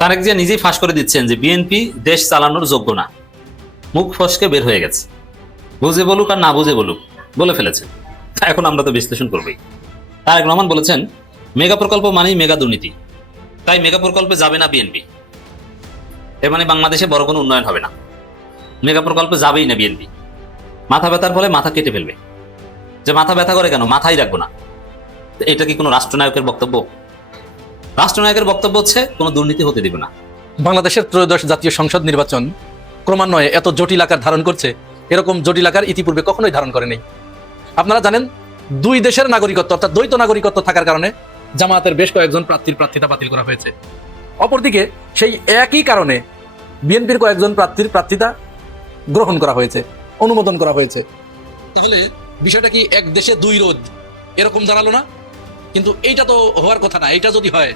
তারেক জিয়া নিজেই ফাঁস করে দিচ্ছেন যে বিএনপি দেশ চালানোর যোগ্য না, মুখ ফসকে বের হয়ে গেছে, বুঝে বলুক আর না বুঝে বলুক বলে ফেলেছে। এখন আমরা তো বিশ্লেষণ করবোই। তারেক রহমান বলেছেন মেগা প্রকল্প মানেই মেগা দুর্নীতি, তাই মেগা প্রকল্পে যাবে না বিএনপি। এর মানে বাংলাদেশে বড় কোনো উন্নয়ন হবে না, মেগা প্রকল্পে যাবেই না বিএনপি। মাথা ব্যথার ফলে মাথা কেটে ফেলবে। যে মাথা ব্যথা করে কেন, মাথাই রাখবো না। এটা কি কোনো রাষ্ট্রনায়কের বক্তব্য? রাষ্ট্রনায়কের বক্তব্য হচ্ছে কোনো দুর্নীতি হতে দিবে না। বাংলাদেশের ত্রয়োদশ জাতীয় সংসদ নির্বাচন ক্রমান্বয়ে এত জটিল আকার ধারণ করছে, এরকম জটিল আকার ইতিপূর্বে কখনোই ধারণ করেনি। আপনারা জানেন, দুই দেশের নাগরিকত্ব অর্থাৎ দ্বৈত নাগরিকত্ব থাকার কারণে জামায়াতের বেশ কয়েকজন প্রার্থিতা বাতিল করা হয়েছে। অপরদিকে সেই একই কারণে বিএনপির কয়েকজন প্রার্থিতা গ্রহণ করা হয়েছে, অনুমোদন করা হয়েছে। তাহলে বিষয়টা কি এক দেশে দুই রোদ এরকম দাঁড়ালো না? কিন্তু এইটা তো হওয়ার কথা না। এইটা যদি হয়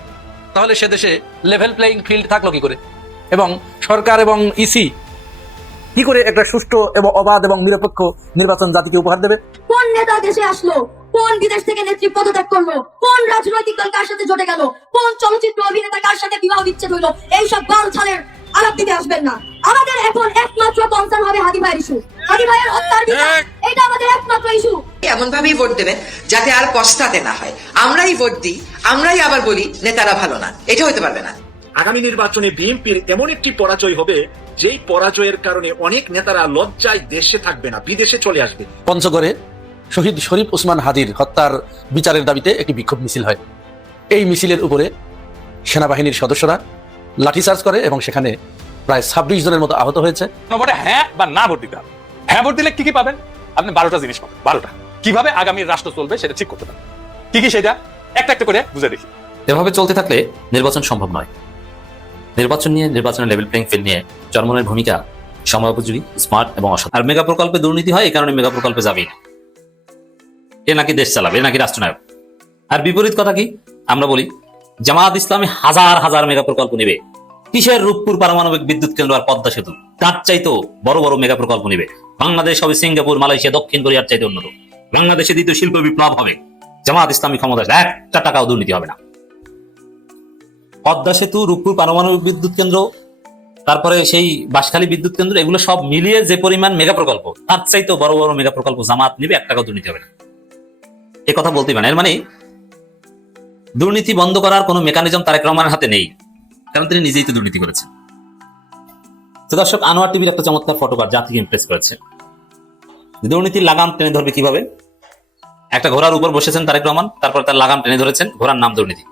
তাহলে সে দেশে লেভেল প্লেইং ফিল্ড থাকলো কি করে, এবং সরকার এবং ইসি কি করে একটা সুষ্ঠু এবং অবাধ এবং নিরপেক্ষ নির্বাচন জাতিকে উপহার দেবে? কোন নেতা দেশে আসলো, কোন বিদেশ থেকে নেত্রী পদত্যাগ করলো, কোন রাজনৈতিক দল কার সাথে জোটে গেল, কোন চলচ্চিত্র অভিনেতা কার সাথে বিবাহ বিচ্ছেদ হইলো, এইসব বাল ছালের আলাপ দিতে আসবেন না। আমাদের এখন একমাত্র কনসার্ন হবে হাদি ভাইয়ের ইস্যু, হাদি ভাইয়ের হত্যার বিচার। এটা আমাদের একমাত্র ইস্যু। এমন ভাবেই ভোট দেবেন যাতে আর পস্তাতে না হয়। আমরাই ভোট দিই, আমরাই আবার বলি নেতারা ভালো না, এটা হতে পারবে না। আগামী নির্বাচনে বিএনপির এমন একটি পরাজয় হবে, যেই পরাজয়ের কারণে অনেক নেতারা লজ্জায় দেশে থাকবে না, বিদেশে চলে আসবে। পঞ্চগড়ে শহীদ শরীফ ওসমান হাদির হত্যার বিচারের দাবিতে একটি বিক্ষোভ মিছিল হয়। এই মিছিলের উপরে সেনাবাহিনীর সদস্যরা লাঠিচার্জ করে এবং সেখানে প্রায় 26 জনের মতো আহত হয়েছে। ভোটে হ্যাঁ বা না ভোট দিতে হবে। হ্যাঁ ভোট দিলে কি কি পাবেন? আপনি 12টা জিনিস পাবেন। 12টা কিভাবে আগামী রাষ্ট্র চলবে সেটা ঠিক করতে পারেন। কি কি সেটা একটা একটা করে বুঝে দেখি। এভাবে চলতে থাকলে নির্বাচন সম্ভব নয়। নির্বাচন নিয়ে, নির্বাচনের লেভেল প্লেইং ফিল্ড নিয়ে জনগণের ভূমিকা সময়োপযোগী, স্মার্ট এবং অসৎ। আর মেগা প্রকল্পে দুর্নীতি হয়, এই কারণে মেগা প্রকল্পে যাবেই না। এ নাকি দেশ চালাবে, এ নাকি রাষ্ট্রনায়ক। আর বিপরীত কথা কি? আমরা বলি জামায়াত ইসলামী হাজার হাজার মেগা প্রকল্প নেবে। কিসের রূপপুর পারমাণবিক বিদ্যুৎ কেন্দ্র আর পদ্মা সেতু, তার চাইতেও বড় বড় মেগা প্রকল্প নেবে। বাংলাদেশ হবে সিঙ্গাপুর, মালয়েশিয়া, দক্ষিণ কোরিয়ার চাইতে উন্নত। বাংলাদেশে দ্বিতীয় শিল্প বিপ্লব হবে। জামায়াত ইসলামী ক্ষমতা একটা টাকাও দুর্নীতি হবে না। পদ্মা সেতু, রূপপুর পারমাণবিক বিদ্যুৎ কেন্দ্র, তারপরে সেই বাঁশখালী বিদ্যুৎ কেন্দ্র, এগুলো সব মিলিয়ে যে পরিমাণ মেগা প্রকল্প, তার চাইতেও বড় বড় মেগা প্রকল্প জামাত নিবে, এক টাকাও দুর্নীতি হবে না। এ কথা বলতেই পারেন। এর মানে দুর্নীতি বন্ধ করার কোনো মেকানিজম তারেক রহমানের হাতে নেই, কারণ তিনি নিজেই তো দুর্নীতি করেছেন। তো দর্শক, আনোয়ার টিভির একটা চমৎকার ফটোকার জাতিকে ইমপ্রেস করেছে। দুর্নীতির লাগাম টেনে ধরবে কিভাবে? একটা ঘোড়ার উপর বসেছেন তারেক রহমান, তারপর তার লাগাম টেনে ধরেছেন, ঘোড়ার নাম দুর্নীতি।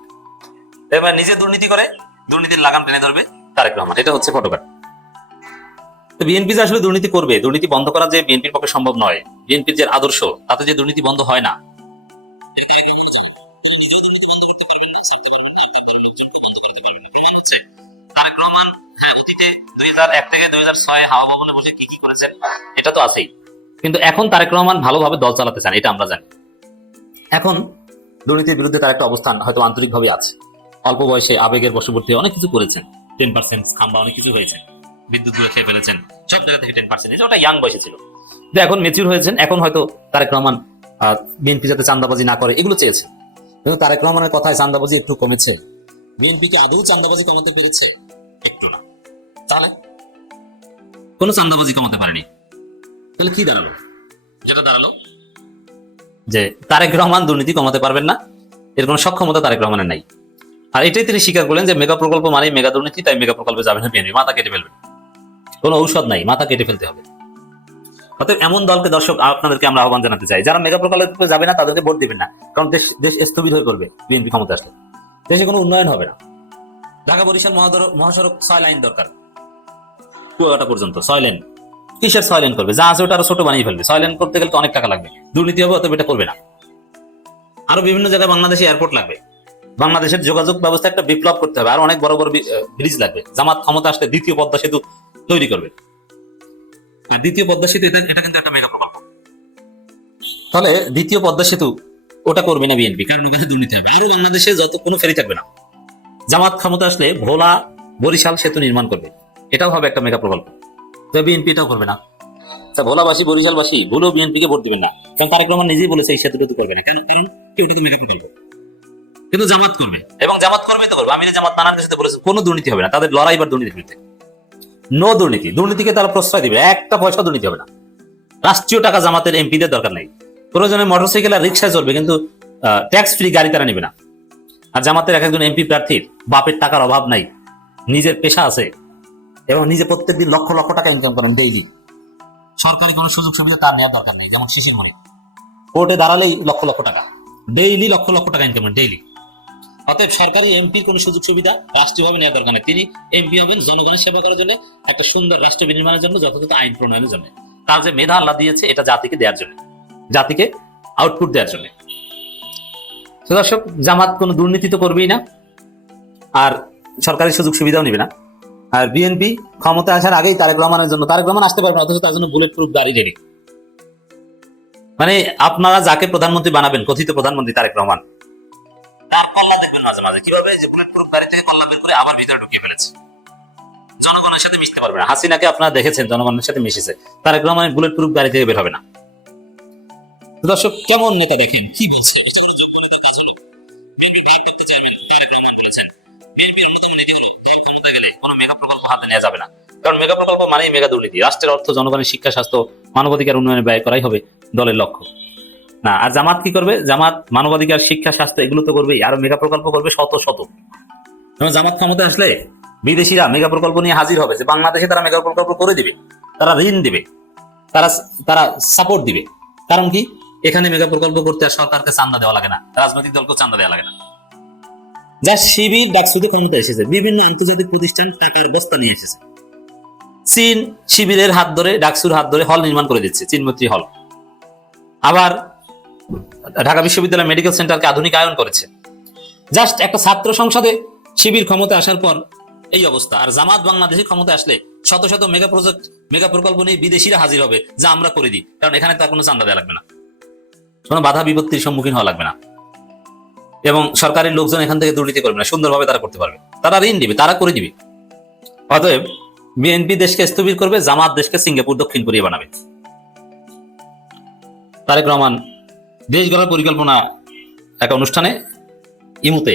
এবার নিজে দুর্নীতি করে দুর্নীতির লাগাম টেনে ধরবে তারেক রহমান। এটা হচ্ছে ফটোকার। তো বিএনপি যে আসলে দুর্নীতি করবে, দুর্নীতি বন্ধ করা যে বিএনপির পক্ষে সম্ভব নয়, বিএনপির যে আদর্শ তাতে যে দুর্নীতি বন্ধ হয় না। তারেক রহমান অতীতে 2001 থেকে 2006 হাওয়া ভবনে বসে কি কি করেছেন এটা তো আছেই, কিন্তু এখন তারেক রহমান ভালোভাবে দল চালাতে চান, এটা আমরা জানি। এখন দুর্নীতির বিরুদ্ধে তার একটা অবস্থান হয়তো আন্তরিকভাবে আছে। অল্প বয়সে আবেগের বশবর্তী অনেক কিছু করেছেন। 10% খাম্বা অনেক কিছু হয়েছে, বিদ্যুৎ গুলো খেয়ে ফেলেছেন, সব জায়গা থেকে 10%। ওটা ইয়াং বয়সে ছিল, এখন মেচিউর হয়েছেন। এখন হয়তো তারেক রহমান বিএনপি যাতে চাঁদাবাজি না করে এগুলো চেয়েছে, কিন্তু তারেক রহমানের কথায় চাঁদাবাজি একটু কমেছে। বিএনপি কে আদৌ চাঁদাবাজি কমাতে পেরেছে? একটু না, তাহলে কোনো চাঁদাবাজি কমাতে পারেনি। তাহলে কি দাঁড়ালো? যেটা দাঁড়ালো যে তারেক রহমান দুর্নীতি কমাতে পারবেন না, এর কোনো সক্ষমতা তারেক রহমানের নাই। আর এটাই তিনি স্বীকার করলেন যে মেগা প্রকল্প মানে মেগা দুর্নীতি, তাই মেগা প্রকল্পে যাবেন না বিএনপি, মাথা কেটে ফেলবেন। কোনো ঔষধ নাই, মাথা কেটে ফেলতে হবে। অতএব এমন দলকে দর্শক আপনাদেরকে আমরা আহ্বান জানাতে চাই, যারা মেগা প্রকল্পে যাবে না তাদেরকে ভোট দিবেন না, কারণ দেশ স্থবির হয়ে পড়বে বিএনপি ক্ষমতা আসলে। দেশে কোনো উন্নয়ন হবে না। ঢাকা বরিশাল মহাসড়ক 6 লাইন দরকার, কুয়াকাটা পর্যন্ত 6 লেন। কিসের 6 লেন করবে? যা আছে ওটা আরো ছোট বানিয়ে ফেলবে। 6 লেন করতে গেলে তো অনেক টাকা লাগবে, দুর্নীতি হবে, অতএব এটা করবে না। আরো বিভিন্ন জায়গায় বাংলাদেশে এয়ারপোর্ট লাগবে, বাংলাদেশের যোগাযোগ ব্যবস্থা একটা বিপ্লব করতে হবে, আর অনেক বড় বড় ব্রিজ লাগবে। জামাত ক্ষমতা আসলে দ্বিতীয় পদ্মা সেতু তৈরি করবে। আর দ্বিতীয় পদ্মা সেতু এটা কিন্তু একটা মেগা প্রকল্প। তাহলে দ্বিতীয় পদ্মা সেতু ওটা করবে না বিএনপি, কারণ ওখানে দুর্নীতি হবে। আরো বাংলাদেশে যত কোনো ফেরি থাকবে না। জামাত ক্ষমতা আসলে ভোলা বরিশাল সেতু নির্মাণ করবে, এটাও হবে একটা মেগা প্রকল্প। বিএনপি এটাও করবে না। ভোলাবাসী বরিশালবাসী ভুলেও বিএনপি কে ভোট দিবেন না, কারণ তারেক রহমান নিজেই বলেছে এই সেতুটা করবে না। কেন? কারণ ওটা তো মেগা প্রকল্প। কিন্তু জামাত করবে, এবং জামাত করবে তো করবে। আমির জামাত নানার কাছে বলেছে কোনো দুর্নীতি হবে না, তাদের লড়াই বা দুর্নীতির বিরুদ্ধে। নো দুর্নীতি, দুর্নীতিকে তারা প্রশ্রয় দিবে, একটা পয়সা দুর্নীতি হবে না। রাষ্ট্রীয় টাকা জামাতের এমপিদের দরকার নেই, প্রয়োজনে মোটরসাইকেল আর রিক্সায় চলবে, কিন্তু ট্যাক্স ফ্রি গাড়ি তারা নেবে না। আর জামাতের এক একজন এমপি প্রার্থীর বাপের টাকার অভাব নাই, নিজের পেশা আছে, এবং নিজে প্রত্যেকদিন লক্ষ লক্ষ টাকা ইনকাম করেন ডেইলি। সরকারি কোনো সুযোগ সুবিধা তার নেওয়ার দরকার নেই। যেমন শিশির মনির কোর্টে দাঁড়ালেই লক্ষ লক্ষ টাকা, ডেইলি লক্ষ লক্ষ টাকা ইনকাম করেন ডেইলি। অতএব সরকারি এমপির কোনো সুযোগ সুবিধা রাষ্ট্রীয়ভাবে নেওয়ার দরকার নেই। তিনি এমপি হবেন জনগণের সেবা করার জন্য, একটা সুন্দর রাষ্ট্র বিনির্মাণের জন্য, যথাযথ আইন প্রণয়নের জন্য। তার যে মেধা আল্লাহ দিয়েছে এটা জাতিকে দেওয়ার জন্য, জাতিকে আউটপুট দেওয়ার জন্য। তো দর্শক, জামাত কোনো দুর্নীতি তো করবেই না, আর সরকারি সুযোগ সুবিধাও নেবে না। আর বিএনপি ক্ষমতা আসার আগেই তারেক রহমানের জন্য, তারেক রহমান আসতে পারবে না, অথচ তার জন্য বুলেট প্রুফ গাড়ি রেডি। মানে আপনারা যাকে প্রধানমন্ত্রী বানাবেন, কথিত প্রধানমন্ত্রী তারেক রহমান, তার কল্লা দেখবেন মাঝে মাঝে কিভাবে যে বুলেট প্রুফ গাড়ি থেকে কল্লা বের করে আবার ভিতরে ঢুকিয়ে ফেলেছে। জনগণের সাথে মিশতে পারবে না। হাসিনাকে আপনারা দেখেছেন জনগণের সাথে মিশেছে, তারেক রহমানের বুলেট প্রুফ গাড়ি থেকে বের হবে না। দর্শক, কেমন নেতা দেখেন, কি বলছে। কোনো মেগা প্রকল্প হাতে নেওয়া যাবে না, কারণ মেগা প্রকল্প মানেই মেগা দুর্নীতি। রাষ্ট্রের অর্থ জনগণের শিক্ষা, স্বাস্থ্য, মানবাধিকার উন্নয়নে ব্যয় করাই হবে দলের লক্ষ্য না। আর জামাত কি করবে? জামাত মানবাধিকার, শিক্ষা, স্বাস্থ্য এগুলো তো করবেই, আর মেগা প্রকল্প করবে শত শত। জামাত ক্ষমতা আসলে বিদেশিরা মেগা প্রকল্প নিয়ে হাজির হবে, যে বাংলাদেশে তারা মেগা প্রকল্প করে দিবে, তারা ঋণ দিবে, তারা সাপোর্ট দিবে। কারণ কি? এখানে মেগা প্রকল্প করতে আর সরকারকে চান্দা দেওয়া লাগে না, রাজনৈতিক দলকেও চান্দা দেওয়া লাগে না। যা শিবির ডাকসুতে ক্ষমতা এসেছে, বিভিন্ন আন্তর্জাতিক প্রতিষ্ঠান টাকার বস্তা নিয়ে এসেছে। চীন শিবিরের হাত ধরে, ডাকসুর হাত ধরে হল নির্মাণ করে দিচ্ছে, চীনমৈত্রী হল। আবার ঢাকা বিশ্ববিদ্যালয় মেডিকেল সেন্টারকে আধুনিকায়ন করেছে। জাস্ট একটা ছাত্র সংসদে শিবির ক্ষমতা আসার পর এই অবস্থা। আর জামাত বাংলাদেশে ক্ষমতা আসলে শত শত মেগা প্রজেক্ট, মেগা প্রকল্প নিয়ে বিদেশিরা হাজির হবে, যা আমরা করে দিই, কারণ এখানে তার কোনো চান্দা দেওয়া লাগবে না, কোনো বাধা বিপত্তির সম্মুখীন হওয়া লাগবে না, এবং সরকারের লোকজন এখান থেকে দুর্নীতি করবে না, সুন্দরভাবে তারা করতে পারবে, তারা ঋণ দিবে, তারা করে দিবে। অতএব বিএনপি দেশকে স্থবির করবে, জামাত দেশকে সিঙ্গাপুর, দক্ষিণ কোরিয়া বানাবে। তারেক রহমান দেশ গড়ার পরিকল্পনা একটা অনুষ্ঠানে ইমুতে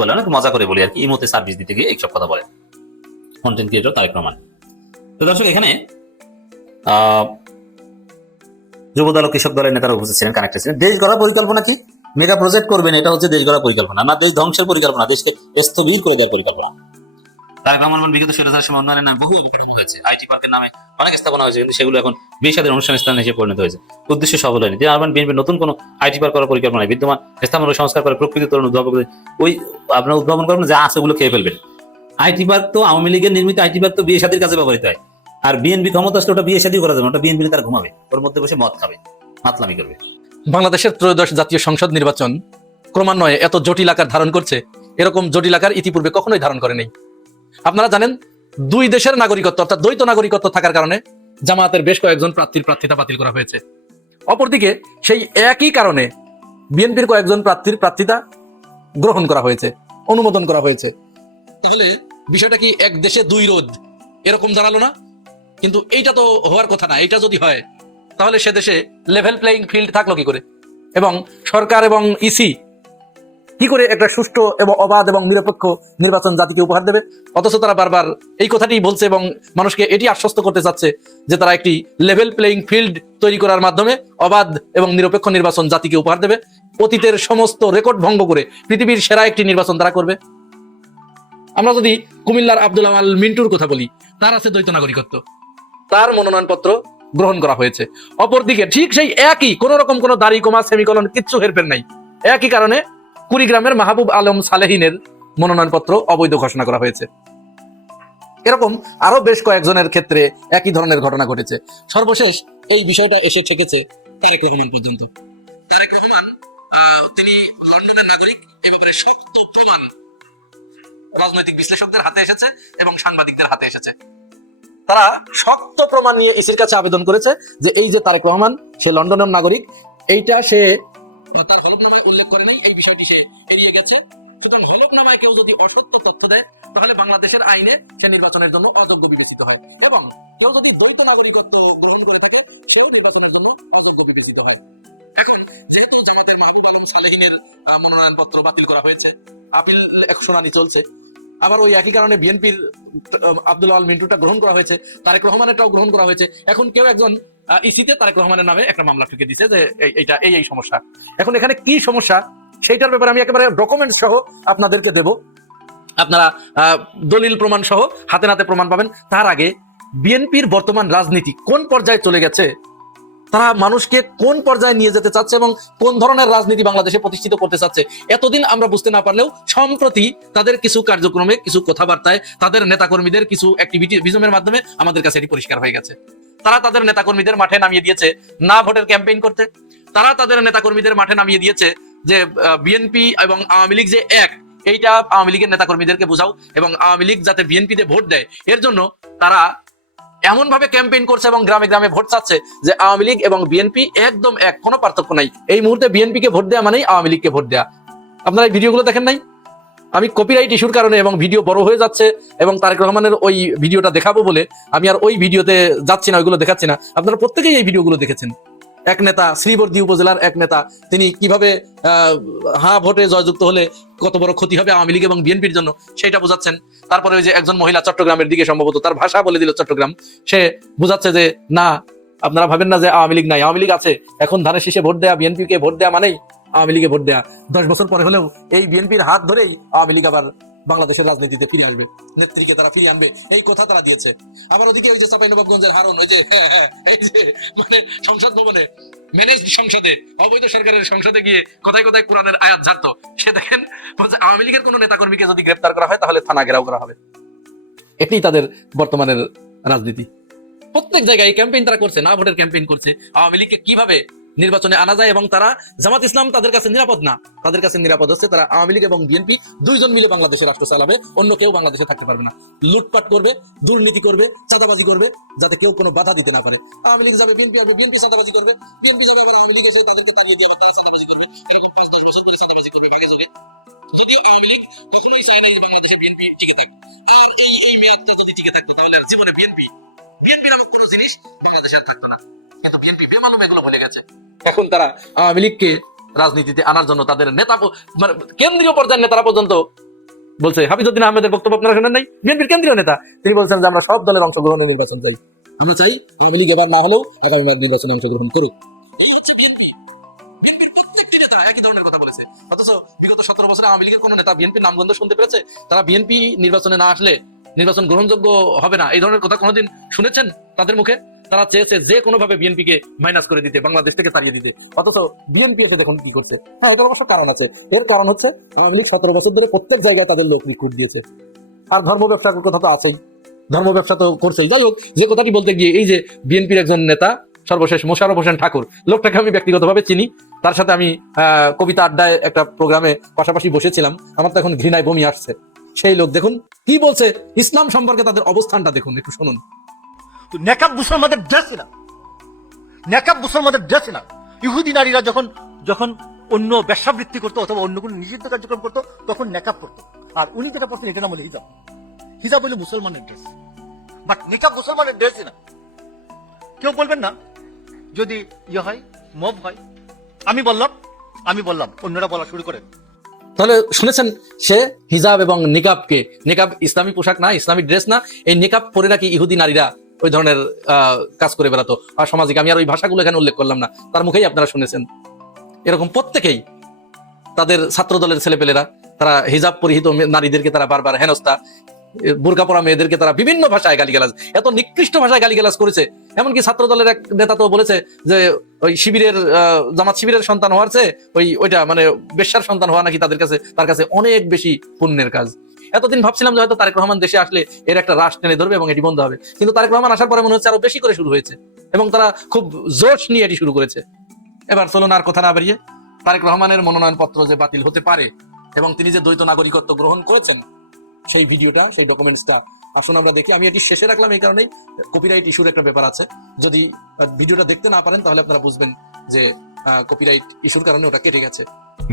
বলে, অনেক মজা করে বলি আর কি, ইমুতে সার্ভিস দিতে গিয়ে এইসব কথা বলে কন্টেন্ট ক্রিয়েটর তারেক রহমান। তো দর্শক, এখানে যুবদল ও কৃষক দলের নেতারা উপস্থিত ছিলেন, কানেক্টেড ছিলেন। দেশ গড়ার পরিকল্পনা কি? মেগা প্রজেক্ট করবেন, এটা হচ্ছে দেশ গড়ার পরিকল্পনা না, দেশ ধ্বংসের পরিকল্পনা, দেশকে স্থবির করে দেওয়ার পরিকল্পনা। তারেক রহমান বিগত 60,000 সময় উন্নয়নের নামে বহু অবকাঠামো হয়েছে, আইটি পার্কের নামে অনেক স্থাপনা হয়েছে, কিন্তু সেগুলো এখন বিয়ে-শাদীর অনুষ্ঠান স্থান হিসেবে পরিণত হয়েছে, উদ্দেশ্য সফল হয়নি। তিনি আরবান বিএনপির নতুন কোনো আইটি পার্ক করার পরিকল্পনা নেই, বিদ্যমান স্থাপনা সংস্কার করে প্রকৃতি তরুণ উদ্ভাবক ওই আপনার উদ্ভাবন করবেন, যা আছে ওগুলো খেয়ে ফেলবেন। আইটি পার্ক তো আওয়ামী লীগের নির্মিত আইটি পার্ক তো বিয়ে-শাদীর কাজে ব্যবহৃত হয়, আর বিএনপি ক্ষমতা আসলে ওটা বিয়ে-শাদী করা যাবে, ওটা বিএনপি তারা ঘুমাবে, ওর মধ্যে বসে মদ খাবে, মাতলামি করবে। বাংলাদেশের ত্রয়োদশ জাতীয় সংসদ নির্বাচন ক্রমান্বয়ে এত জটিল আকার ধারণ করছে, এরকম জটিল আকার ইতিপূর্বে কখনোই ধারণ করে নেই। আপনারা জানেন, দুই দেশের নাগরিকত্ব অর্থাৎ দ্বৈত নাগরিকত্ব থাকার কারণে জামায়াতের বেশ কয়েকজন প্রার্থীর প্রার্থিতা বাতিল করা হয়েছে। অপরদিকে সেই একই কারণে বিএনপির কয়েকজন প্রার্থীর প্রার্থিতা গ্রহণ করা হয়েছে, অনুমোদন করা হয়েছে। তাহলে বিষয়টা কি এক দেশে দুই রোদ এরকম দাঁড়ালো না? কিন্তু এইটা তো হওয়ার কথা না। এইটা যদি হয় তাহলে সে দেশে লেভেল প্লেইং ফিল্ড থাকলো কি করে, এবং সরকার এবং ইসি কি করে একটা সুষ্ঠু এবং অবাধ এবং নিরপেক্ষ নির্বাচন জাতিকে উপহার দেবে? অথচ তারা বারবার এই কথাটি বলছে এবং মানুষকে এটি আশ্বস্ত করতে চাচ্ছে যে তারা একটি লেভেল প্লেইং ফিল্ড তৈরি করার মাধ্যমে অবাধ এবং নিরপেক্ষ নির্বাচন জাতিকে উপহার দেবে। অতীতের সমস্ত রেকর্ড ভঙ্গ করে পৃথিবীর সেরা একটি নির্বাচন তারা করবে। আমরা যদি কুমিল্লার আব্দুল আমাল মিন্টুর কথা বলি, তার আছে দ্বৈত নাগরিকত্ব, তার মনোনয়নপত্র গ্রহণ করা হয়েছে। অপরদিকে ঠিক সেই একই কোন রকম কোন দাড়ি কমা সেমিকলন কিচ্ছু হেরফের নাই, একই কারণে কুড়িগ্রামের মাহবুব আলম সালেহিনের মনোনয়নপত্র অবৈধ ঘোষণা করা হয়েছে। এরকম আরো বেশ কয়েকজনের ক্ষেত্রে একই ধরনের ঘটনা ঘটেছে। সর্বশেষ এই বিষয়টা এসে ঠেকেছে তারেক রহমান পর্যন্ত। তারেক রহমান তিনি লন্ডনের নাগরিক, এ ব্যাপারে শক্ত প্রমাণ রাজনৈতিক বিশ্লেষকদের হাতে এসেছে এবং সাংবাদিকদের হাতে এসেছে। তারা শক্ত প্রমাণ নিয়ে ইসির কাছে আবেদন করেছে যে এই যে তারেক রহমান সে লন্ডনের নাগরিক, এইটা সে তার হলফনামায় উল্লেখ করে নেই, এই বিষয়টি সে এড়িয়ে গেছে। সুতরাং হলফনামায় কেউ যদি অসত্য তথ্য দেয় তাহলে বাংলাদেশের আইনে সে নির্বাচনের জন্য অযোগ্য বিবেচিত হয়, এবং কেউ যদি দ্বৈত নাগরিকত্ব গ্রহণ করে থাকে সেও নির্বাচনের জন্য অযোগ্য বিবেচিত হয়। এখন যেহেতু জামাতের মাহবুব আলম সালেহিনের মনোনয়নপত্র বাতিল করা হয়েছে, আপিল শুনানি চলছে, আবার ওই একই কারণে বিএনপির আব্দুল আল মিন্টুটা গ্রহণ করা হয়েছে, তারেক রহমানেরটাও গ্রহণ করা হয়েছে। এখন কেউ একজন ইসিতে তারেক রহমানের নামে একটা মামলা ঠুকে দিছে যে এইটা এই সমস্যা। এখন এখানে কি সমস্যা সেইটার ব্যাপারে আমি একেবারে ডকুমেন্ট সহ আপনাদেরকে দেব, আপনারা দলিল প্রমাণ সহ হাতে নাতে প্রমাণ পাবেন। তার আগে বিএনপির বর্তমান রাজনীতি কোন পর্যায়ে চলে গেছে, তারা মানুষকে কোন পর্যায়ে নিয়ে যেতে চাচ্ছে এবং কোন ধরনের রাজনীতি বাংলাদেশে প্রতিষ্ঠিত করতে চাচ্ছে, এতদিন আমরা বুঝতে না পারলেও সম্প্রতি তাদের কিছু কার্যক্রমে, কিছু কথাবার্তায়, তাদের নেতাকর্মীদের কিছু অ্যাক্টিভিজমের মাধ্যমে আমাদের কাছে এটি পরিষ্কার হয়ে গেছে। তারা তাদের নেতাকর্মীদের মাঠে নামিয়ে দিয়েছে না ভোটের ক্যাম্পেইন করতে, তারা তাদের নেতাকর্মীদের মাঠে নামিয়ে দিয়েছে যে বিএনপি এবং আওয়ামী লীগ যে এক, এইটা আওয়ামী লীগের নেতাকর্মীদেরকে বোঝাও এবং আওয়ামী লীগ যাতে বিএনপিতে ভোট দেয় এর জন্য তারা এমন ভাবে ক্যাম্পেইন করছে এবং গ্রামে গ্রামে ভোট চাচ্ছে যে আওয়ামী লীগ এবং বিএনপি একদম এক, কোনো পার্থক্য নাই। এই মুহূর্তে বিএনপি কে ভোট দেওয়া মানেই আওয়ামী লীগকে ভোট দেওয়া। আপনারা এই ভিডিওগুলো দেখেন নাই? আমি কপিরাইট ইস্যুর কারণে এবং ভিডিও বড় হয়ে যাচ্ছে এবং তারেক রহমানের ওই ভিডিওটা দেখাবো বলে আমি আর ওই ভিডিওতে যাচ্ছি না, ওইগুলো দেখাচ্ছি না। আপনারা প্রত্যেকেই এই ভিডিওগুলো দেখেছেন। এক নেতা, শ্রীবর্দী উপজেলার এক নেতা, তিনি কিভাবে ভোটে জয়যুক্ত হলে কত বড় ক্ষতি হবে আওয়ামী লীগ এবং বিএনপির জন্য সেটা বোঝাচ্ছেন। তারপরে ওই যে একজন মহিলা চট্টগ্রামের দিকে, সম্ভবত তার ভাষা বলে দিল চট্টগ্রাম, সে বোঝাচ্ছে যে না, আপনারা ভাবেন না যে আওয়ামী লীগ নাই, আওয়ামী লীগ আছে। এখন ধানের শীষে ভোট দেয়া, বিএনপি কে ভোট দেয়া মানেই আওয়ামী লীগে ভোট দেয়া। 10 বছর পরে হলেও এই বিএনপির হাত ধরেই আওয়ামী লীগ আবার বাংলাদেশের রাজনীতিতে ফিরে আসবে, নেত্রীকে তারা ফিরে আনবে, এই কথা তারা দিয়েছে। আবার ওদিকে ওই যে চাঁপাইনবাবগঞ্জের হারুন, ওই যে এই যে মানে সংসদ ভবনে, ম্যানেজড সংসদে, অবৈধ সরকারের সংসদে গিয়ে কোথায় কোথায় কোরআনের আয়াত ঝাড়তো, সে দেখেন বলছে আওয়ামী লীগের কোন নেতাকর্মীকে যদি গ্রেফতার করা হয় তাহলে থানা ঘেরাও করা হবে। এটাই তাদের বর্তমানের রাজনীতি। প্রত্যেক জায়গায় ক্যাম্পেইন তারা করছে, না ভোটের ক্যাম্পেইন করছে, আওয়ামী লীগকে কিভাবে নির্বাচনে আনা যায়। এবং তারা, জামাত ইসলাম তাদের কাছে নিরাপদ না, তাদের কাছে নিরাপদ হচ্ছে তারা আওয়ামী লীগ এবং বিএনপি দুইজন মিলে বাংলাদেশের রাষ্ট্র চালাবে, অন্য কেউ বাংলাদেশে থাকতে পারবে না। লুটপাট করবে, দুর্নীতি করবে, চাঁদাবাজি করবে, যাতে কেউ কোনো বাধা দিতে না পারে। আওয়ামী লীগ যাবে, বিএনপি হবে, বিএনপি চাঁদাবাজি করবে, বিএনপি যাবে আওয়ামী লীগ এসে তাদেরকে তাড়িয়ে দিয়ে তারা চাঁদাবাজি করবে, 5-10 বছর ধরে চাঁদাবাজি করবে, ভাগে যাবে। যদিও আওয়ামী লীগ কখনোই চায় না বাংলাদেশে বিএনপি টিকে থাকবে, আর এই মেয়াদটা যদি টিকে থাকতো তাহলে আর জীবনে বিএনপি নামক কোনো জিনিস বাংলাদেশে আর থাকতো না। কিন্তু বিএনপি বেমালুম এগুলো বলে গেছে। এখন তারা আওয়ামী লীগকে রাজনীতিতে আনার জন্য তাদের নেতা, মানে কেন্দ্রীয় পর্যায়ের নেতারা পর্যন্ত বলছে, হাফিজউদ্দিন আহমেদের বক্তব্য আপনারা শুনেন নাই? বিএনপির কেন্দ্রীয় নেতা তিনি বলছেন যে আমরা সব দলের অংশগ্রহণে নির্বাচন চাই, আমরা চাই আওয়ামী লীগ এবার না হলেও আগামী নির্বাচনে অংশগ্রহণ করুক। এই হচ্ছে বিএনপি। বিএনপির প্রত্যেকটি নেতা একই ধরনের কথা বলেছে, অথচ বিগত 17 বছরে আওয়ামী লীগের কোন নেতা বিএনপির নামগন্ধ শুনতে পেরেছে? তারা বিএনপি নির্বাচনে না আসলে নির্বাচন গ্রহণযোগ্য হবে না, এই ধরনের কথা কোনোদিন শুনেছেন তাদের মুখে? তারা চেয়েছে যে কোনো ভাবে বিএনপি কে মাইনাস করে দিতে, বাংলাদেশ থেকে তাড়িয়ে দিতে, অথচ বিএনপি এসে দেখুন কি করছে। হ্যাঁ, এটার অবশ্য কারণ আছে। এর কারণ হচ্ছে আওয়ামী লীগ 17 বছর ধরে প্রত্যেক জায়গায় তাদের লোক রিক্রুট দিয়েছে। আর ধর্ম ব্যবসার কথা তো আছেই, ধর্ম ব্যবসা তো করছেই। যাই হোক, যে কথাটি বলতে গিয়ে, এই যে বিএনপির একজন নেতা সর্বশেষ মোশাররফ হোসেন ঠাকুর, লোকটাকে আমি ব্যক্তিগতভাবে চিনি, তার সাথে আমি কবিতা আড্ডায় একটা প্রোগ্রামে পাশাপাশি বসেছিলাম, আমার তো এখন ঘৃণায় বমি আসছে। সেই লোক দেখুন কি বলছে ইসলাম সম্পর্কে, তাদের অবস্থানটা দেখুন, একটু শুনুন। তো নেকাব মুসলমানদের ড্রেসই না, নেকাব মুসলমানদের ড্রেসই না। ইহুদি নারীরা যখন যখন অন্য ব্যবসাবৃত্তি করতো অথবা অন্য কোনো নিষিদ্ধ কার্যক্রম করতো তখন নেকাব করতো, আর উনি যেটা পড়তেন এটা নাম হলো হিজাব। হিজাব হলো মুসলমানের ড্রেস, বাট নেকাব মুসলমানের ড্রেসই না। কেউ বলবেন না যদি ইয়ে হয়, মব হয়, আমি বললাম অন্যরা বলা শুরু করেন। তাহলে শুনেছেন, সে হিজাব এবং নিকাবকে, নিকাব ইসলামী পোশাক না, ইসলামিক ড্রেস না, এই নিকাব পরে নাকি ইহুদি নারীরা ওই ধরনের কাজ করে বেড়াতো অসামাজিক। আমি আর ওই ভাষাগুলো এখানে উল্লেখ করলাম না, তার মুখেই আপনারা শুনেছেন। এরকম প্রত্যেকেই তাদের ছাত্র দলের ছেলেপেলেরা, তারা হিজাব পরিহিত নারীদেরকে তারা বারবার হেনস্থা, বোরকা পরা মেয়েদেরকে তারা বিভিন্ন ভাষায় গালিগালাজ, এত নিকৃষ্ট ভাষায় গালিগালাজ করেছে। এমনকি ছাত্র দলের এক নেতা তো বলেছে যে ওই শিবিরের, জামাত শিবিরের সন্তান হওয়ার চেয়ে ওইটা মানে বেশ্যার সন্তান হওয়া নাকি তার কাছে অনেক বেশি পুণ্যের কাজ। এতদিন ভাবছিলাম যে হয়তো তারেক রহমান দেশে আসলে এর একটা রাশ টেনে ধরবে এবং এটি বন্ধ হবে, কিন্তু তারেক রহমান আসার পরে মনে হচ্ছে আরো বেশি করে শুরু হয়েছে এবং তারা খুব জোশ নিয়ে এটি শুরু করেছে। এবার চলুন আর কথা না বাড়িয়ে, তারেক রহমানের মনোনয়নপত্র যে বাতিল হতে পারে এবং তিনি যে দ্বৈত নাগরিকত্ব গ্রহণ করেছেন সেই ভিডিওটা, সেই ডকুমেন্টসটা আসুন আমরা দেখি। আমি এটি শেষে রাখলাম এই কারণেই, কপিরাইট ইস্যুর একটা ব্যাপার আছে। যদি ভিডিওটা দেখতে না পারেন তাহলে আপনারা বুঝবেন যে কপিরাইট ইস্যুর কারণে ওটা কেটে গেছে।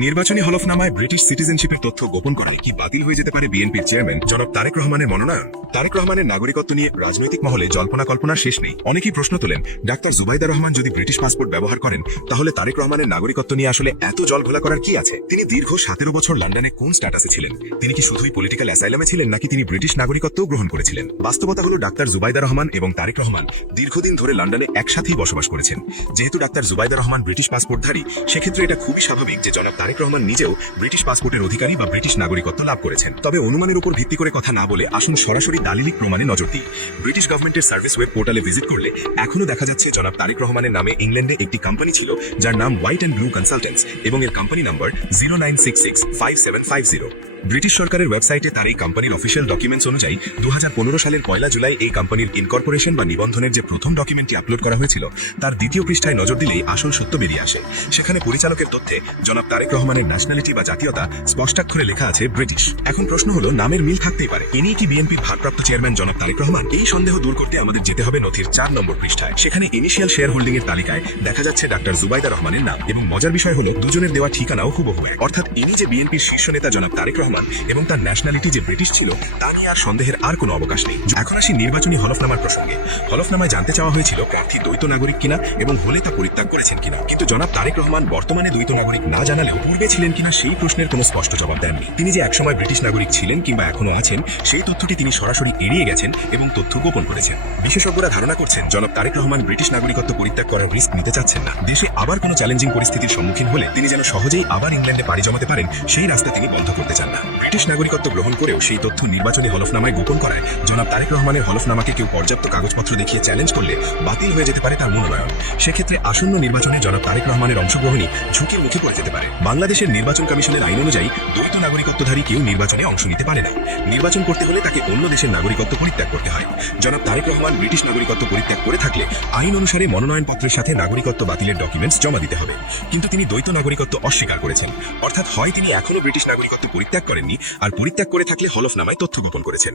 নির্বাচনী হলফনামায় ব্রিটিশ সিটিজেনশিপের তথ্য গোপন করায় কি বাতিল হয়ে যেতে পারে বিএনপির চেয়ারম্যান জনাব তারেক রহমানের মনোনয়ন? তারেক রহমানের নাগরিকত্ব নিয়ে রাজনৈতিক মহলে জল্পনা কল্পনার শেষ নেই। অনেকেই প্রশ্ন তোলেন, ডাক্তার জুবাইদা রহমান যদি ব্রিটিশ পাসপোর্ট ব্যবহার করেন তাহলে তারেক রহমানের নাগরিকত্ব নিয়ে আসলে এত জলঘোলা করার কি আছে? তিনি দীর্ঘ 17 বছর লন্ডনে কোন স্ট্যাটাসে ছিলেন? তিনি কি শুধুই পলিটিক্যাল অ্যাসাইলামে ছিলেন নাকি তিনি ব্রিটিশ নাগরিকত্বও গ্রহণ করেছিলেন? বাস্তবতা হলো ডাক্তার জুবাইদা রহমান এবং তারেক রহমান দীর্ঘদিন ধরে লন্ডনে একসাথেই বসবাস করেছেন। যেহেতু ডাক্তার জুবাইদা রহমান ব্রিটিশ পাসপোর্টধারী, সেক্ষেত্রে এটা খুবই স্বাভাবিক যে জনাব তারেক রহমান নিজেও ব্রিটিশ পাসপোর্টের অধিকারী বা ব্রিটিশ নাগরিকত্ব লাভ করেছেন। তবে অনুমানের উপর ভিত্তি করে কথা না বলে আসুন সরাসরি দালিলিক প্রমাণে নজর দিই। ব্রিটিশ গভর্নমেন্টের সার্ভিস ওয়েব পোর্টালে ভিজিট করলে এখনো দেখা যাচ্ছে জনাব তারেক রহমানের নামে ইংল্যান্ডে একটি কোম্পানি ছিল যার নাম হোয়াইট অ্যান্ড ব্লু কনসালটেন্টস এবং এর কোম্পানি নাম্বার 09665750। ব্রিটিশ সরকারের ওয়েবসাইটে তার এই কোম্পানির অফিসিয়াল ডকুমেন্টস অনুযায়ী 2015 সালের 1 জুলাই এই কোম্পানির ইনকর্পোরেশন বা নিবন্ধনের যে প্রথম ডকুমেন্টটি আপলোড করা হয়েছিল তার দ্বিতীয় পৃষ্ঠায় নজর দিলেই আসল সত্য বেরিয়ে আসে। সেখানে পরিচালকের তথ্যে জনাব তারেক রহমানের ন্যাশনালিটি বা জাতীয়তা স্পষ্টাক্ষরে লেখা আছে ব্রিটিশ। এখন প্রশ্ন হলো, নামের মিল থাকতেই পারে, ইনি কি বিএনপির ভারপ্রাপ্ত চেয়ারম্যান জনাব তারেক রহমান? এই সন্দেহ দূর করতে আমাদের যেতে হবে নথির 4 নম্বর পৃষ্ঠায়। সেখানে ইনিশিয়াল শেয়ার হোল্ডিং এর তালিকায় দেখা যাচ্ছে ডাক্তার জুবাইদা রহমানের নাম, এবং মজার বিষয় হলো দুজনের দেওয়া ঠিকানাও হুবহু এক। অর্থাৎ ইনি যে বিএনপির শীর্ষ নেতা জনাব তারেক রহমান এবং তার ন্যাশনালিটি যে ব্রিটিশ ছিল তা নিয়ে আর সন্দেহের আর কোনো অবকাশ নেই। এখন আসি নির্বাচনী হলফনামার প্রসঙ্গে। হলফনামায় জানতে চাওয়া হয়েছিল প্রার্থী দ্বৈত নাগরিক কিনা এবং হলে তা পরিত্যাগ করেছেন কিনা, কিন্তু জনাব তারেক রহমান বর্তমানে দ্বৈত নাগরিক না জানালেও পূর্বে ছিলেন কিনা সেই প্রশ্নের কোনো স্পষ্ট জবাব দেননি। তিনি যে একসময় ব্রিটিশ নাগরিক ছিলেন কিংবা এখনো আছেন সেই তথ্যটি তিনি সরাসরি এড়িয়ে গেছেন এবং তথ্য গোপন করেছেন। বিশেষজ্ঞরা ধারণা করছেন জনাব তারেক রহমান ব্রিটিশ নাগরিকত্ব পরিত্যাগ করার রিস্ক নিতে চাচ্ছেন না। দেশে আবার কোনো চ্যালেঞ্জিং পরিস্থিতির সম্মুখীন হলে তিনি যেন সহজেই আবার ইংল্যান্ডে পাড়ি জমাতে পারেন সেই রাস্তা তিনি বন্ধ করতে চান না। ব্রিটিশ নাগরিকত্ব গ্রহণ করেও সেই তথ্য নির্বাচনী হলফনামায় গোপন করায় জনাব তারেক রহমানের হলফনামাকে কেউ পর্যাপ্ত কাগজপত্র দেখিয়ে চ্যালেঞ্জ করলে বাতিল হয়ে যেতে পারে তার মনোনয়ন। সেক্ষেত্রে আসন্ন নির্বাচনে জনাব তারেক রহমানের অংশগ্রহণই ঝুঁকির মুখে পড়ে যেতে পারে। বাংলাদেশের নির্বাচন কমিশনের আইন অনুযায়ী দ্বৈত নাগরিকত্বধারী কেউ নির্বাচনে অংশ নিতে পারে না। নির্বাচন করতে হলে তাকে অন্য দেশের নাগরিকত্ব পরিত্যাগ করতে হয়। জনাব তারেক রহমান ব্রিটিশ নাগরিকত্ব পরিত্যাগ করে থাকলে আইন অনুসারে মনোনয়নপত্রের সাথে নাগরিকত্ব বাতিলের ডকুমেন্টস জমা দিতে হবে, কিন্তু তিনি দ্বৈত নাগরিকত্ব অস্বীকার করেছেন। অর্থাৎ হয় তিনি এখনো ব্রিটিশ নাগরিকত্ব পরিত্যাগ করেননি, আর পরিত্যাগ করে থাকলে হলফনামায় তথ্য গোপন করেছেন।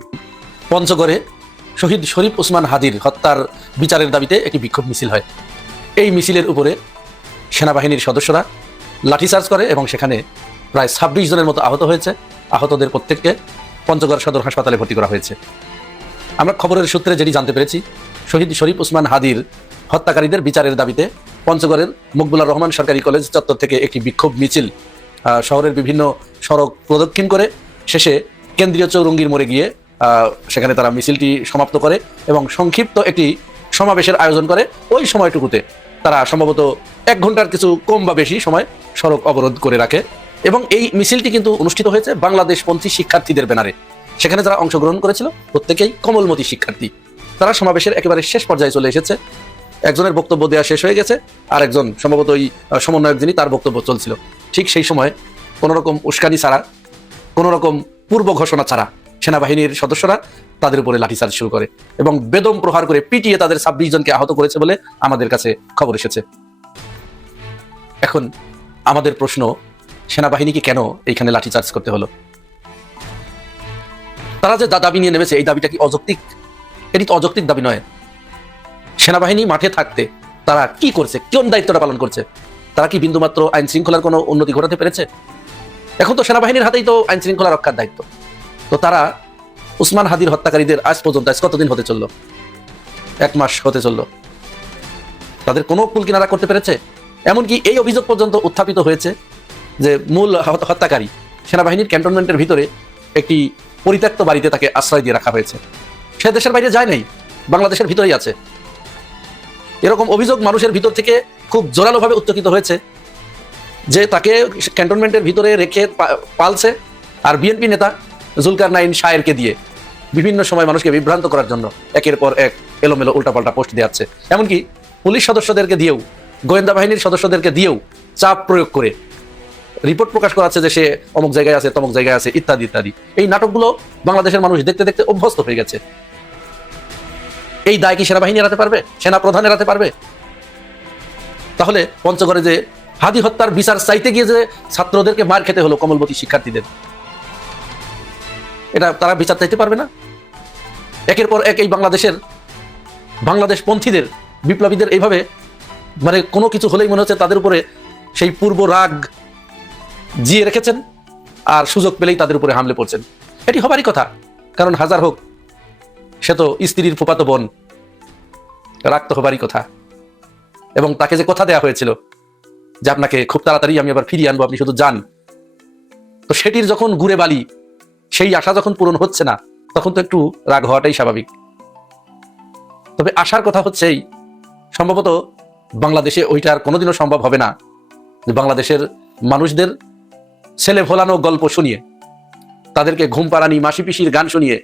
পঞ্চগড়ে শহীদ শরীফ ওসমান হাদির হত্যার বিচারের দাবিতে একটি বিক্ষোভ মিছিল হয়। এই মিছিলের উপরে সেনাবাহিনীর সদস্যরা লাঠিচার্জ করে এবং সেখানে প্রায় 26 জনের মতো আহত হয়েছে। আহতদের প্রত্যেককে পঞ্চগড় সদর হাসপাতালে ভর্তি করা হয়েছে। আমরা খবরের সূত্রে যেটি জানতে পেরেছি, শহীদ শরীফ ওসমান হাদির হত্যাকারীদের বিচারের দাবিতে পঞ্চগড়ের মকবুলার রহমান সরকারি কলেজ চত্বর থেকে একটি বিক্ষোভ মিছিল শহরের বিভিন্ন সড়ক প্রদক্ষিণ করে শেষে কেন্দ্রীয় চৌরঙ্গীর মোড়ে গিয়ে সেখানে তারা মিছিলটি সমাপ্ত করে এবং সংক্ষিপ্ত একটি সমাবেশের আয়োজন করে। ওই সময়টুকুতে তারা সম্ভবত 1 ঘন্টার কিছু কম বা বেশি সময় সড়ক অবরোধ করে রাখে এবং এই মিছিলটি কিন্তু অনুষ্ঠিত হয়েছে বাংলাদেশপন্থী শিক্ষার্থীদের ব্যানারে। সেখানে যারা অংশগ্রহণ করেছিল প্রত্যেকেই কমলমতি শিক্ষার্থী। তারা সমাবেশের একেবারে শেষ পর্যায়ে চলে এসেছে। একজনের বক্তব্য দেওয়া শেষ হয়ে গেছে, আর একজন সম্ভবত ওই সমন্বয়ক যিনি তার বক্তব্য চলছিল। ঠিক সেই সময় কোনোরকম উস্কানি ছাড়া, কোনোরকম পূর্ব ঘোষণা ছাড়া সেনাবাহিনীর সদস্যরা তাদের উপরে লাঠিচার্জ শুরু করে এবং বেদম প্রহার করে পিটিয়ে তাদের 26 জনকে আহত করেছে বলে আমাদের কাছে খবর এসেছে। এখন আমাদের প্রশ্ন, সেনাবাহিনীকে কেন এইখানে লাঠিচার্জ করতে হলো? তারা যে দাবি নিয়ে নেমেছে এই দাবিটা কি অযৌক্তিক? এটি তো অযৌক্তিক দাবি নয়। সেনাবাহিনী মাঠে থাকতে তারা কি করছে, কোন দায়িত্বটা পালন করছে? তারা কি বিন্দুমাত্র আইন শৃঙ্খলার কোনো উন্নতি ঘটাতে পেরেছে? এখন তো সেনাবাহিনীর হাতেই তো আইন শৃঙ্খলা রক্ষার দায়িত্ব। তো তারা ওসমান হাদির হত্যাকারীদের আজ পর্যন্ত কতদিন হতে চলল? 1 মাস হতে চলল। তাদের কোনো কুল কিনারা করতে পেরেছে? এমনকি এই অভিযোগ পর্যন্ত উত্থাপিত হয়েছে যে মূল হত্যাকারী সেনাবাহিনীর ক্যান্টনমেন্টের ভিতরে একটি পরিত্যক্ত বাড়িতে তাকে আশ্রয় দিয়ে রাখা হয়েছে। সে দেশের বাইরে যায় নাই, বাংলাদেশের ভিতরেই আছে। এরকম অভিযোগ মানুষের ভিতর থেকে খুব জোরালোভাবে উত্থিত হয়েছে যে তাকে ক্যান্টনমেন্টের ভিতরে রেখে পালছে, আর বিএনপি নেতা জুলকারনাইন শায়েরকে দিয়ে বিভিন্ন সময় মানুষকে বিভ্রান্ত করার জন্য একের পর এক এলোমেলো উল্টাপাল্টা পোস্ট দেওয়াচ্ছে। এমনকি পুলিশ সদস্যদেরকে দিয়েও, গোয়েন্দা বাহিনীর সদস্যদেরকে দিয়েও চাপ প্রয়োগ করে রিপোর্ট প্রকাশ করাচ্ছে যে সে অমুক জায়গায় আছে, তমুক জায়গায় আছে, ইত্যাদি ইত্যাদি। এই নাটকগুলো বাংলাদেশের মানুষ দেখতে দেখতে অভ্যস্ত হয়ে গেছে। এই দায় কি সেনাবাহিনী এড়াতে পারবে? সেনা প্রধান এড়াতে পারবে? তাহলে পঞ্চগড়ে যে হাদি হত্যার বিচার চাইতে গিয়ে যে ছাত্রদেরকে মার খেতে হলো, কমলবতী শিক্ষার্থীদের, এটা তারা বিচার চাইতে পারবে না? একের পর এক এই বাংলাদেশপন্থীদের, বিপ্লবীদের এইভাবে মানে কোনো কিছু হলেই মনে হচ্ছে তাদের উপরে সেই পূর্ব রাগ জিয়ে রেখেছেন, আর সুযোগ পেলেই তাদের উপরে হামলে পড়ছেন। এটি হবারই কথা, কারণ হাজার হোক সে তো স্ত্রীর ফুফাতো বোন, রাখতে হবারই কথা। এবং তাকে যে কথা দেয়া হয়েছিল যে আপনাকে খুব তাড়াতাড়ি আমি আবার ফিরিয়ে আনবো, আপনি শুধু যান, তো সেটির যখন ঘুরে বালি, সেই আশা যখন পূরণ হচ্ছে না, তখন তো একটু রাগ হওয়াটাই স্বাভাবিক। তবে আশার কথা হচ্ছেই সম্ভবত বাংলাদেশে ওইটা আর কোনোদিনও সম্ভব হবে না যে বাংলাদেশের মানুষদের ছেলে ভোলানো গল্প শুনিয়ে, তাদেরকে ঘুম পাড়ানি মাসি পিসির গান শুনিয়ে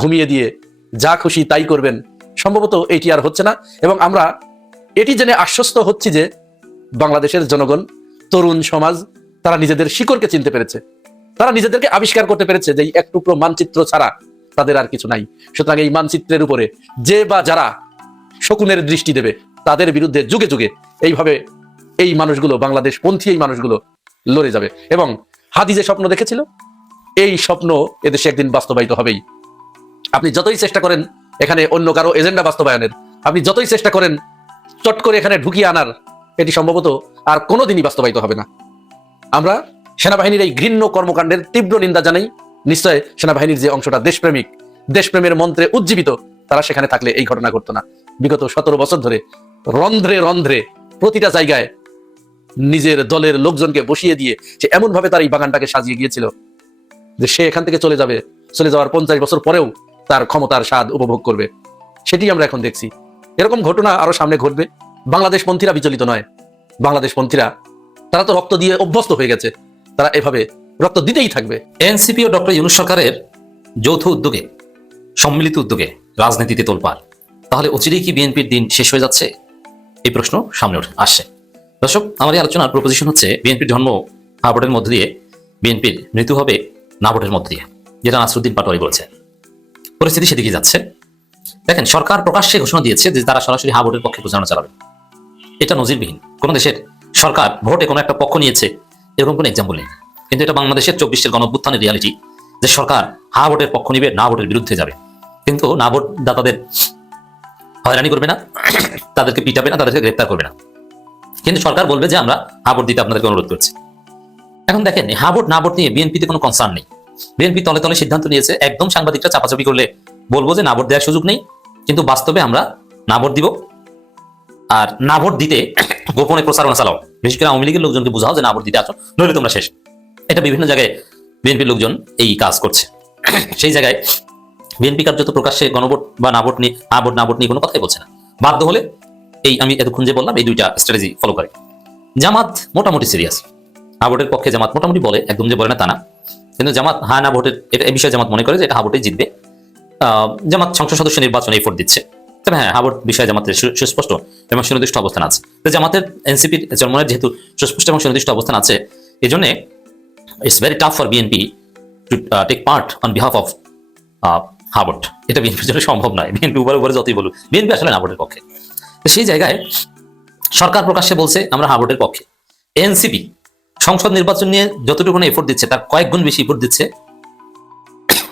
ঘুমিয়ে দিয়ে যা খুশি তাই করবেন। সম্ভবত এটি আর হচ্ছে না। এবং আমরা এটি জেনে আশ্বস্ত হচ্ছি যে বাংলাদেশের জনগণ, তরুণ সমাজ, তারা নিজেদের শিকড়কে চিনতে পেরেছে, তারা নিজেদেরকে আবিষ্কার করতে পেরেছে যে এই এক টুকরো মানচিত্র ছাড়া তাদের আর কিছু নাই। সুতরাং এই মানচিত্রের উপরে যে বা যারা শকুনের দৃষ্টি দেবে, তাদের বিরুদ্ধে যুগে যুগে এইভাবে এই মানুষগুলো, বাংলাদেশ পন্থী এই মানুষগুলো লড়ে যাবে। এবং হাদি যে স্বপ্ন দেখেছিল, এই স্বপ্ন এদেশে একদিন বাস্তবায়িত হবেই। আপনি যতই চেষ্টা করেন এখানে অন্য কারো এজেন্ডা বাস্তবায়নের, আপনি যতই চেষ্টা করেন চট করে এখানে ঢুকিয়ে আনার, এটি সম্ভবত আর কোনোদিনই বাস্তবায়িত হবে না। আমরা সেনাবাহিনীর এই ঘৃণ্য কর্মকাণ্ডের তীব্র নিন্দা জানাই। নিশ্চয় সেনাবাহিনীর যে অংশটা দেশপ্রেমিক, দেশপ্রেমের মন্ত্রে উজ্জীবিত, তারা সেখানে থাকলে এই ঘটনা ঘটতো না। বিগত 17 বছর ধরে রন্ধ্রে রন্ধ্রে প্রতিটা জায়গায় নিজের দলের লোকজনকে বসিয়ে দিয়ে সে এমন ভাবে তার এই বাগানটাকে সাজিয়ে গিয়েছিল যে সে এখান থেকে চলে যাবে, চলে যাওয়ার 50 বছর পরেও তার ক্ষমতার স্বাদ উপভোগ করবে। সেটি আমরা এখন দেখছি। এরকম ঘটনা আরো সামনে ঘটবে। বাংলাদেশ পন্থীরা বিচলিত নয়। বাংলাদেশ পন্থীরা, তারা তো রক্ত দিয়ে অভ্যস্ত হয়ে গেছে, তারা এভাবে রক্ত দিতেই থাকবে। এনসিপি ও ডক্টর ইউনূস সরকারের যৌথ উদ্যোগে, সম্মিলিত উদ্যোগে রাজনীতিতে তোলপাড়। তাহলে অচিরেই কি বিএনপির দিন শেষ হয়ে যাচ্ছে? এই প্রশ্ন সামনে আসছে। দর্শক, আমার এই আলোচনার প্রপোজিশন হচ্ছে বিএনপির জন্ম হা ভোটের মধ্য দিয়ে, বিএনপির মৃত্যু হবে না ভোটের মধ্য দিয়ে, যেটা নাসরুদ্দিন পাটোয়ারি বলেছেন। পরিস্থিতি সেদিকে যাচ্ছে। দেখেন, সরকার প্রকাশ্যে ঘোষণা দিয়েছে যে তারা সরাসরি হা ভোটের পক্ষে প্রচারণা চালাবে। এটা নজিরবিহীন। কোন দেশের সরকার ভোটে কোনো একটা পক্ষ নিয়েছে, এরকম কোনো এক্সাম্পল নেই। কিন্তু এটা বাংলাদেশের 24 গণঅভ্যুত্থানের রিয়ালিটি, যে সরকার হা ভোটের পক্ষ নিবে, না ভোটের বিরুদ্ধে যাবে। কিন্তু না ভোট দাতাদের হয়রানি করবে না, তাদেরকে পিটাবে না, তাদেরকে গ্রেপ্তার করবে না। কিন্তু সরকার বলবে যে আমরা হা ভোট দিতে আপনাদেরকে অনুরোধ করছি। এখন দেখেন, হা ভোট না ভোট নিয়ে বিএনপিতে কোনো কনসার্ন নেই। বিএনপি তলে তলে সিদ্ধান্ত নিয়েছে, একদম সাংবাদিকরা চাপাচাপি করলে বলবো যে না ভোট দেওয়ার সুযোগ নেই, কিন্তু বাস্তবে আমরা না ভোট দিব। আর না ভোট দিতে গোপনে প্রচারণা চালাও, বিশেষ করে আওয়ামী লীগের লোকজনকে বোঝাও যে না ভোট দিতে আসো, নইলে তোমরা শেষ। এটা বিভিন্ন জায়গায় বিএনপির লোকজন এই কাজ করছে। সেই জায়গায় বিএনপি কার্যত প্রকাশ্যে গণভোট বা না ভোট নিয়ে, হা ভোট না ভোট নিয়ে কোনো কথাই বলছে না। বাধ্য হলে এই আমি এতক্ষণ যে বললাম, এই দুইটা স্ট্র্যাটেজি ফলো করে। জামাত মোটামুটি সিরিয়াস। হা ভোটের পক্ষে জামাত মোটামুটি বলে, একদম যে বলে না তা না। কিন্তু জামাত হা না ভোটের এই বিষয়ে জামাত মনে করে যে এটা হা ভোটে জিতবে। জামাত সংসদ সদস্য নির্বাচনে এফোর্ট দিচ্ছে। তবে হ্যাঁ, হা ভোট বিষয়ে জামাতের সুস্পষ্ট এবং সুনির্দিষ্ট অবস্থান আছে। তো জামাতের এনসিপির জন্মের যেহেতু সুস্পষ্ট এবং সুনির্দিষ্ট অবস্থান আছে, এই জন্য it's very tough for BNP to take part on behalf of হা ভোট। এটা বিএনপির জন্য সম্ভব নয়। বিএনপি উপরে যতই বলুক, বিএনপি আসলে না ভোটের পক্ষে। সেই জায়গায় সরকার প্রকাশ্যে বলছে আমরা হা ভোটের পক্ষে। এনসিপি সংসদ নির্বাচন নিয়ে যতটুকু এফোর্ট দিচ্ছে, তার কয়েক গুণ বেশি এফোর্ট দিচ্ছে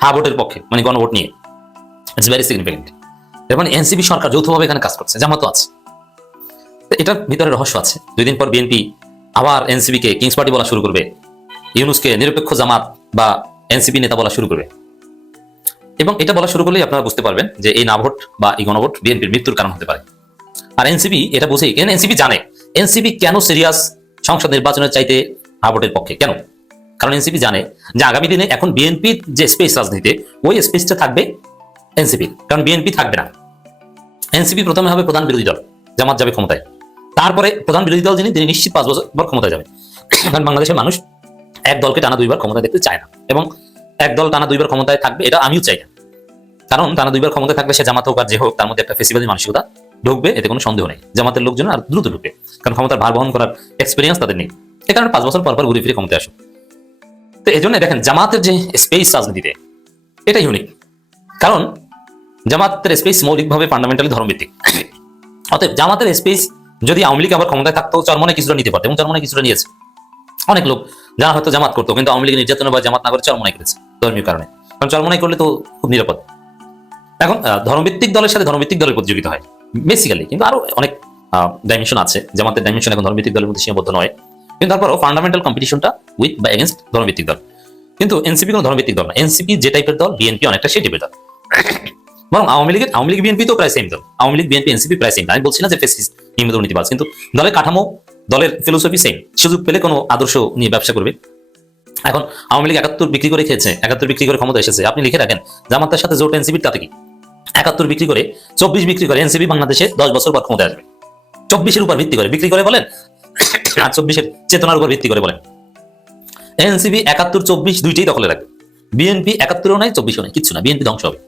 হা ভোটের পক্ষে, মানে গণভোট নিয়ে। It's very significant. এর মানে এনসিপি সরকার যৌথভাবে এখানে কাজ করছে, জামাতও আছে। এটার ভিতরে রহস্য আছে। 2 দিন পর বিএনপি আবার এনসিপিকে কিংস পার্টি বলা শুরু করবে, ইউনূসকে নিরপেক্ষ জামাত বা এনসিপি নেতা বলা শুরু করবে। এবং এটা বলা শুরু করলেই আপনারা বুঝতে পারবেন যে এই না ভোট বা এই গণভোট বিএনপির মৃত্যুর কারণ হতে পারে। আর এনসিপি এটা বুঝেই, এনসিপি জানে এনসিপি কেন সিরিয়াস সংসদ নির্বাচনের চাইতে হা ভোটের পক্ষে। কেন? কারণ এনসিপি জানে যে আগামী দিনে এখন বিএনপির যে স্পেস রাজনীতিতে, ওই স্পেসটা থাকবে এনসিপির। কারণ বিএনপি থাকবে না। এনসিপি প্রথমে হবে প্রধান বিরোধী দল, জামাত যাবে ক্ষমতায়। তারপরে প্রধান বিরোধী দল তিনি নিশ্চিত 5 বছর ক্ষমতায় যাবে। কারণ বাংলাদেশের মানুষ এক দলকে টানা 2 বার ক্ষমতায় দেখতে চায় না, এবং এক দল টানা 2 বার ক্ষমতায় থাকবে এটা আমিও চাই না। কারণ টানা 2 বার ক্ষমতায় থাকলে সে জামাত হোক আর যে হোক, তার মধ্যে একটা ফেসিবাদী মানসিকতা ঢুকবে, এতে কোনো সন্দেহ নেই। জামাতের লোকজন আর দ্রুত ঢুকবে, কারণ ক্ষমতার ভার বহন করার এক্সপিরিয়েন্স তাদের নেই। এ কারণে 5 বছর পর পর ঘুরে ফিরে ক্ষমতায় আসুক। তো এই জন্য দেখেন, জামাতের যে স্পেস রাজনীতিতে, এটা ইউনিক। কারণ জামাতের স্পেস মৌলিকভাবে ফান্ডামেন্টালি ধর্মভিত্তিক। অতএব জামাতের স্পেস যদি আওয়ামী লীগ আবার ক্ষমতায় থাকতো, চরমনে কিছুটা নিতে পারতো, এবং চরমনে কিছুটা নিয়েছে। অনেক লোক যারা হয়তো জামাত করতো, কিন্তু আওয়ামী লীগ নির্যাতন বা জামাত না করে চরমনাই করেছে ধর্মীয় কারণে। কারণ চরমনাই করলে তো খুব নিরাপদ। এখন ধর্মভিত্তিক দলের সাথে ধর্মভিত্তিক দলের প্রতিযোগিতা হয় বেসিক্যালি, কিন্তু আরো অনেক ডাইমেনশন আছে। জামাতের ডাইমেনশন এখন ধর্মভিত্তিক দলের মধ্যে সীমাবদ্ধ নয়, কিন্তু তারপরও ফান্ডামেন্টাল কম্পিটিশনটা উইথ বা এগেনস্ট ধর্মভিত্তিক দল। কিন্তু এনসিপি কোনো ধর্মভিত্তিক দল না। এনসিপি যে টাইপের দল, বিএনপি অনেকটা সেই টাইপের দল। বরং আওয়ামী লীগ বিএনপি তো প্রায় সেম দল, আওয়ামী লীগ বিএনপি এনসিপি প্রায় সেম। আমি বলছি না যে ফেসিস্ট নিয়মিত দুর্নীতিবাজ, কিন্তু দলের কাঠামো দলের ফিলোসফি সেম। সুযোগ পেলে কোনো আদর্শ নিয়ে ব্যবসা করবে। এখন আওয়ামী লীগ ৭১ বিক্রি করে খেয়েছে, ৭১ বিক্রি করে ক্ষমতা এসেছে। আপনি লিখে রাখেন জামাতের সাথে জোট এনসিপির, তাতে কি ৭১ বিক্রি করে ২৪ বিক্রি করে এনসিপি বাংলাদেশে ১০ বছর পর ক্ষমতায় আসবে। ২৪-এর উপর ভিত্তি করে বিক্রি করে বলেন, আর ২৪-এর চেতনার উপর ভিত্তি করে বলেন। এনসিপি ৭১-২৪ দুইটাই দখলে রাখবে। বিএনপি ৭১ও নাই ২৪ও নাই, কিচ্ছু না, বিএনপি ধ্বংস হবে।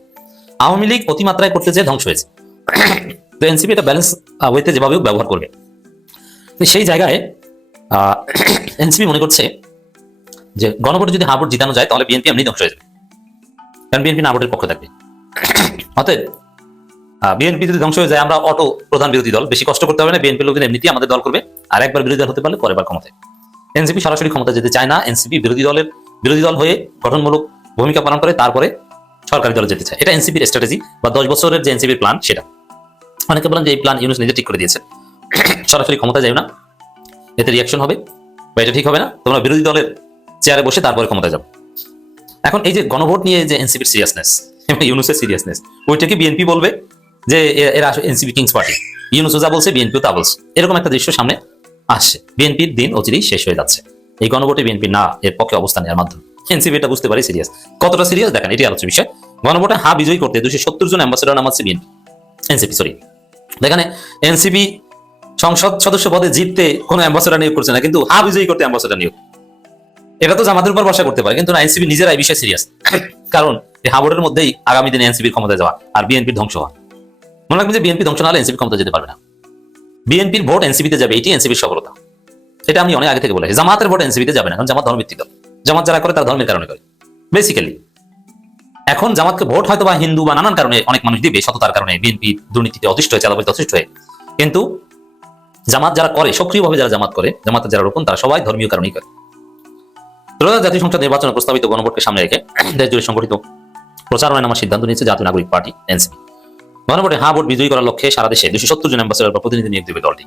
আওয়ামী লীগ অতিমাত্রায় করতে চেয়ে ধ্বংস হয়েছে। তো এনসিপি এটা ব্যালেন্স ওয়েতে যেভাবে ব্যবহার করবে। তো সেই জায়গায় এনসিপি মনে করছে যে গণভোটে যদি হা ভোট জিতানো যায় তাহলে বিএনপি এমনি ধ্বংস হয়ে যাবে, কারণ বিএনপি না ভোটের পক্ষে থাকবে। অতএব বিএনপি যদি ধ্বংস হয়ে যায়, আমরা অটো প্রধান বিরোধী দল, বেশি কষ্ট করতে হবে না, বিএনপি লোকদের এমনিতেই আমাদের দল করবে, আর একবার বিরোধী দল হতে পারলে পরের বার ক্ষমতায়। এনসিপি সরাসরি ক্ষমতা যেতে চায় না, এনসিপি বিরোধী দল হয়ে গঠনমূলক ভূমিকা পালন করে তারপরে সরকারি দলে যেতে চায়। এটা এনসিপির স্ট্র্যাটেজি বা 10 বছরের যে এনসিপির প্ল্যান সেটা। অনেকে বলেন যে এই প্ল্যান ইউনূস নিজে ঠিক করে দিয়েছে, সরাসরি ক্ষমতায় যাও না, এতে রিয়াকশন হবে বা এটা ঠিক হবে না, তোমরা বিরোধী দলের চেয়ারে বসে তারপরে ক্ষমতায় যাও। এখন এই যে গণভোট নিয়ে যে এনসিপির সিরিয়াসনেস এবং ইউনূসের সিরিয়াসনেস, ওইটাকে বিএনপি বলবে যে এরা এনসিপি কিংস পার্টি, ইউনূসও যা বলছে বিএনপিও তা বলছে, এরকম একটা দৃশ্য সামনে আসছে। বিএনপির দিন অচিরেই শেষ হয়ে যাচ্ছে। এই গণভোটে বিএনপি না এর পক্ষে অবস্থান নেওয়ার মাধ্যমে এনসিপি এটা বুঝতে পারে সিরিয়াস। কতটা সিরিয়াস দেখেন, এটি আলোচ্য বিষয়। গণভোটে হা বিজয়ী করতে 270 জন অ্যাম্বাসেডর নামাচ্ছে এনসিপি দেখেন এনসিপি সংসদ সদস্য পদে জিততে কোনো অ্যাম্বাসেডর নিয়োগ করছে না, কিন্তু হা বিজয়ী করতে অ্যাম্বাসেডর নিয়োগ। এটা তো জামাতের উপর ভরসা করতে পারে, কিন্তু না, এনসিপি নিজেরা এই বিষয়ে সিরিয়াস। কারণ এই হা ভোটের মধ্যেই আগামী দিনে এনসিপির ক্ষমতায় যাওয়া আর বিএনপির ধ্বংস হওয়া। মনে রাখবেন যে বিএনপি ধ্বংস না হলে এনসিপি ক্ষমতা যেতে পারবে না। বিএনপির ভোট এনসিপিতে যাবে, এটি এনসিপির সফলতা। এটা আমি অনেক আগে থেকে বলেছি। জামাতের ভোট এনসিপিতে যাবে না, কারণ জামাত ধর্মভিত্তিক দল। জামাত যারা করে তারা ধর্মের কারণে করে বেসিক্যালি। এখন জামাতকে ভোট হয়তো বা হিন্দু বা নানান কারণে অনেক মানুষ দিবে, সততার কারণে, বিএনপি দুর্নীতিতে অতিষ্ঠ হয়ে, চাঁদাবাজিতে অতিষ্ঠ হয়ে, কিন্তু জামাত যারা করে, সক্রিয়ভাবে যারা জামাত করে, জামাতের যারা রোপণ, তারা সবাই ধর্মীয় কারণেই করে। ত্রয়োদশ জাতীয় সংসদ নির্বাচনে প্রস্তাবিত গণভোটকে সামনে রেখে দেশ জুড়ে সংগঠিত প্রচারণায় নামার সিদ্ধান্ত নিয়েছে জাতীয় নাগরিক পার্টি এনসিপি। গণভোটে হা ভোট বিজয়ী করার লক্ষ্যে সারা দেশে 270 জন অ্যাম্বাসেডর বা প্রতিনিধি নিয়োগ দেবে দলটি।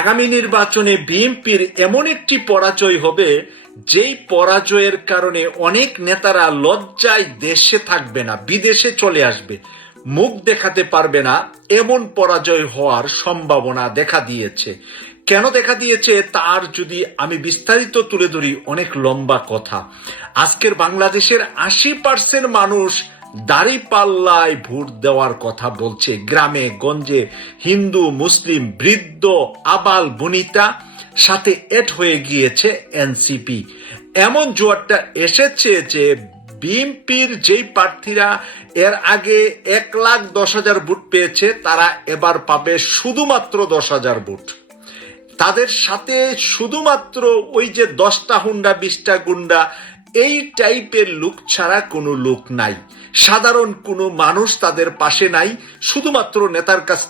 আগামী নির্বাচনে বিএনপির এমন একটি পরাজয় হবে, যেই পরাজয়ের কারণে অনেক নেতারা লজ্জায় দেশে থাকবে না, বিদেশে চলে আসবে, মুখ দেখাতে পারবে না। এমন পরাজয় হওয়ার সম্ভাবনা দেখা দিয়েছে। কেন দেখা দিয়েছে তার যদি আমি বিস্তারিত তুলে ধরি, অনেক লম্বা কথা। আজকের বাংলাদেশের 80% মানুষ দাঁড়িপাল্লায় ভোট দেওয়ার কথা বলছে। গ্রামে গঞ্জে হিন্দু মুসলিম বৃদ্ধ আবাল বনিতা সাথে এড হয়ে গিয়েছে এনসিপি। এমন জোয়ারটা এসেছে যে বিএনপির যেই প্রার্থীরা এর আগে 1,10,000 ভোট পেয়েছে, তারা এবার পাবে শুধুমাত্র 10,000 ভোট। তাদের সাথে শুধুমাত্র ওই যে 10টা হুন্ডা 20টা গুন্ডা, এই টাইপের লোক ছাড়া কোনো লোক নাই। সাধারণ কোনো মানুষ তাদের পাশে নাই, শুধুমাত্র নেতার কাছ